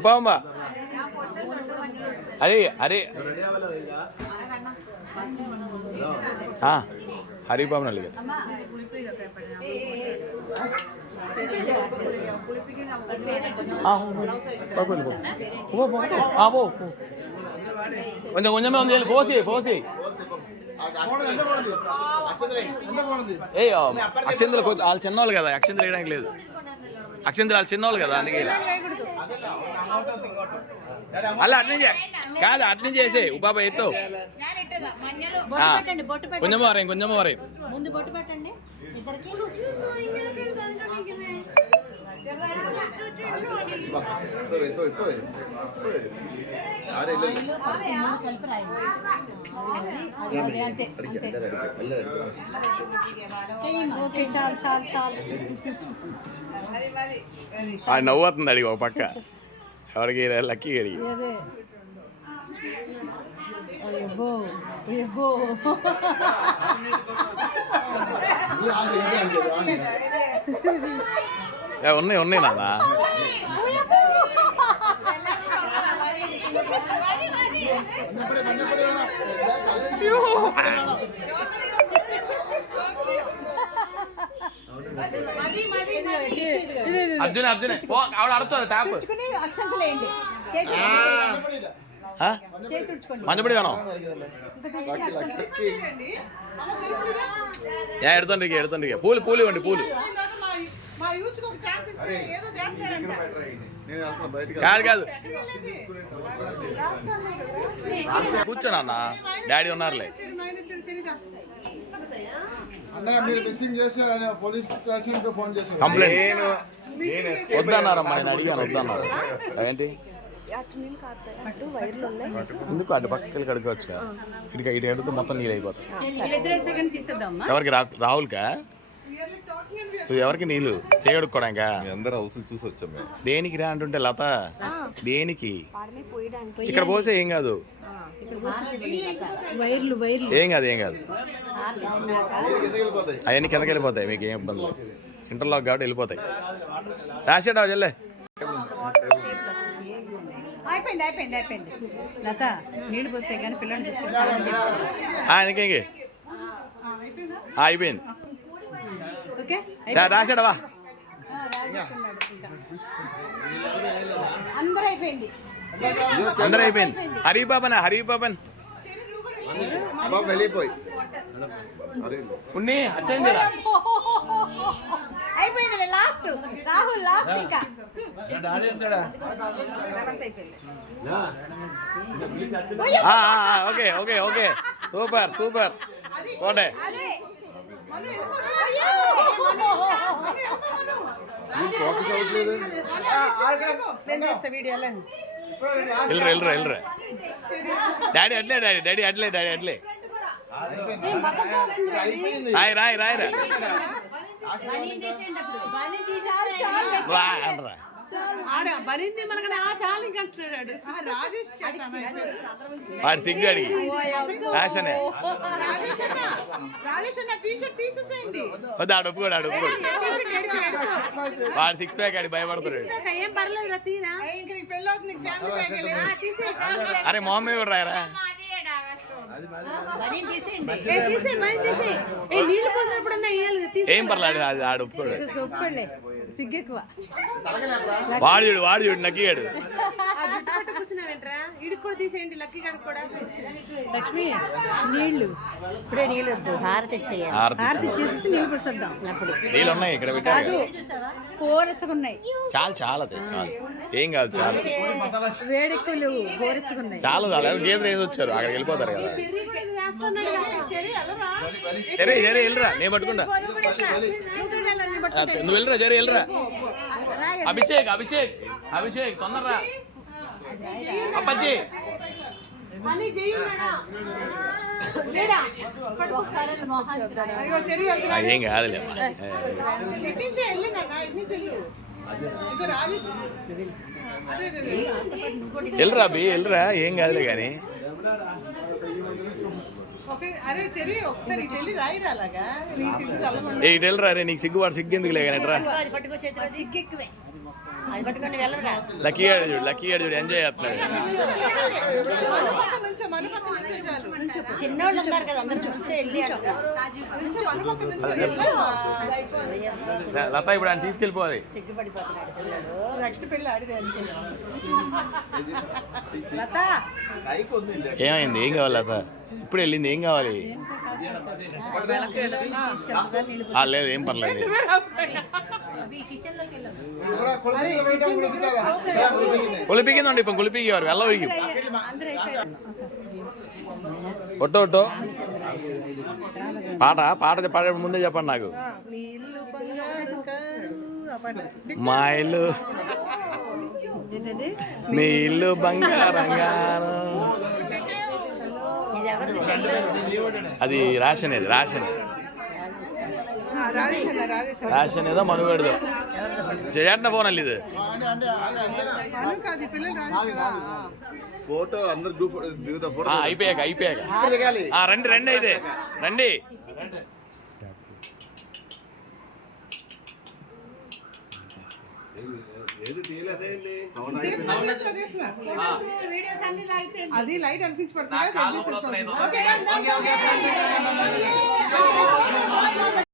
ఉపామా అరే అరే హరిబాబు నల్లి కొంచెం కొంచెమే ఉంది పోసి పోసి ఏ అక్షంతలు వాళ్ళు చిన్నవాళ్ళు కదా అక్షంతలు వేయడానికి లేదు అక్షంతలు వాళ్ళు చిన్నవాళ్ళు కదా అందుకే అలా అట్నుంచి కాదు అట్నుంచి చేసే ఉపాప ఎత్తు కొంచెం వరే కొంచెం వరే నవ్వుతుంది అడిగి ఒక పక్క ఎవరికి లక్కీ అడిగి ఉన్నాయి ఉన్నాయి నాన్న అర్జున అర్జున ఆవిడ అడుతుంది ట్యాప్ మంచపడి కాను ఎడుతుండ్రికి ఎడుతుండ్రికి పూలు పూలు ఇవ్వండి పూలు కాదు కాదు కూర్చోనన్న డాడీ ఉన్నారులే కంప్లైంట్ వద్దన్నారమ్మా ఆయన అడిగాను వద్దన్నారు ఏంటి ఎందుకు అటు పక్కకి కడుకోవచ్చు కదా ఇటుక ఇటు కడితే మొత్తం నీళ్ళు అయిపోతాయి ఎవరికి రాహుల్కా ఎవరికి నీళ్ళు చేయడుకోవడానికా అందరూ హౌసులు చూసి వచ్చాం దేనికి రా అంటుంటే లత దేనికి ఇక్కడ పోసే ఏం కాదు ఏం కాదు ఏం కాదు అవన్నీ కిందకి వెళ్ళిపోతాయి మీకు ఏం ఇబ్బంది లేదు ఇంటర్లాక్ కాబట్టి వెళ్ళిపోతాయి రాసేటా చెల్లె అయిపోయింది అయిపోయింది అయిపోయింది లత నీళ్ళు పోసే కానీ పిల్లల్ని ఇంకేంటి అయిపోయింది ఓకే రాసాడవా అందరూ అయిపోయింది అందరూ అయిపోయింది హరిబాబన్ హరిబాబన్ వెళ్ళిపోయి ఉన్ని అచ్చండి అయిపోయింది లాస్ట్ రాహుల్ లాస్ట్ ఇంకా okay okay okay super super కోటే వెళ్ళరా వెళ్ళరా వెళ్ళరా డాడీ అట్లే డాడీ డాడీ అట్లే డాడీ అట్లే రాయి రాయి రాయిరా వాడు సిగ్గు అడిగి రాశనే వద్దు ఆడు ఒప్పుకోడు ఆడు ఒప్పుకోడు వాడు సిక్స్ ప్యాక్ ఆడి భయపడుతున్నాడు అరే మొహమ్మీ కూడా రాయరా ఏం పర్లేదు అది ఆడు ఒప్పుకోడు సిగ్గెక్కువ వాడు చూడు వాడు చూడు నక్కిగాడు లక్ష్మి నీళ్లు ఇప్పుడే నీళ్ళు వద్దు హారతి ఇచ్చేయాలి హారతి ఇచ్చేసి నీళ్ళు పోసేద్దాం అప్పుడు నీళ్ళు ఉన్నాయి ఇక్కడ పెట్టారు కోరెచ్చుకున్నాయి చాలు చాలా చాలు ఏం కాదు చాలు వేడెక్కులు కోరెచ్చుకున్నాయి చాలు చాలు గేదెలు వేసి వచ్చారు అక్కడికి వెళ్ళిపోతారు కదా జరే జరే వెళ్ళరా నేను పట్టుకుంటా నువ్వు వెళ్ళరా జరే వెళ్ళరా అభిషేక్ అభిషేక్ అభిషేక్ తొందరరా అప్పచ్చి ఏం కాదులే వెళ్ళరా బి వెళ్ళరా ఏం కాదులే కానీ ఇటు వెళ్ళరా రే నీకు సిగ్గువాడు సిగ్గు ఎందుకు లేక సిగ్గెక్కువే అది పట్టుకొని వెళ్ళరా లక్కీ గారు చూడు ఎంజాయ్ చేస్తున్నాడు. చిన్నోళ్ళు ఉన్నారు కదా అందరూ చూసే వెళ్ళి లత ఇప్పుడు ఆయన తీసుకెళ్ళిపోవాలి. సిగ్గుపడిపోతున్నాడు పిల్లలు. నెక్స్ట్ పెళ్ళి ఆడితే ఏమైంది? ఏం కావాలి లత? ఇప్పుడు వెళ్ళింది, ఏం కావాలి? లేదు ఏం పర్లేదు. కొలిపికిందండి ఇప్పుడు కొలిపికేవారు వెళ్ళవరికి ఒట్టో పాట పాడే ముందే చెప్పండి నాకు. మా ఇల్లు నీ ఇల్లు బంగారంగాను. అది రాషన్ ఏదో మనుగడదో చేయండి ఫోన్ అల్లి ఇది ఫోటో అందరు గ్రూప్ అయిపోయాక రండి అయితే రండి. అది లైట్ అనిపించి పడుతుంది.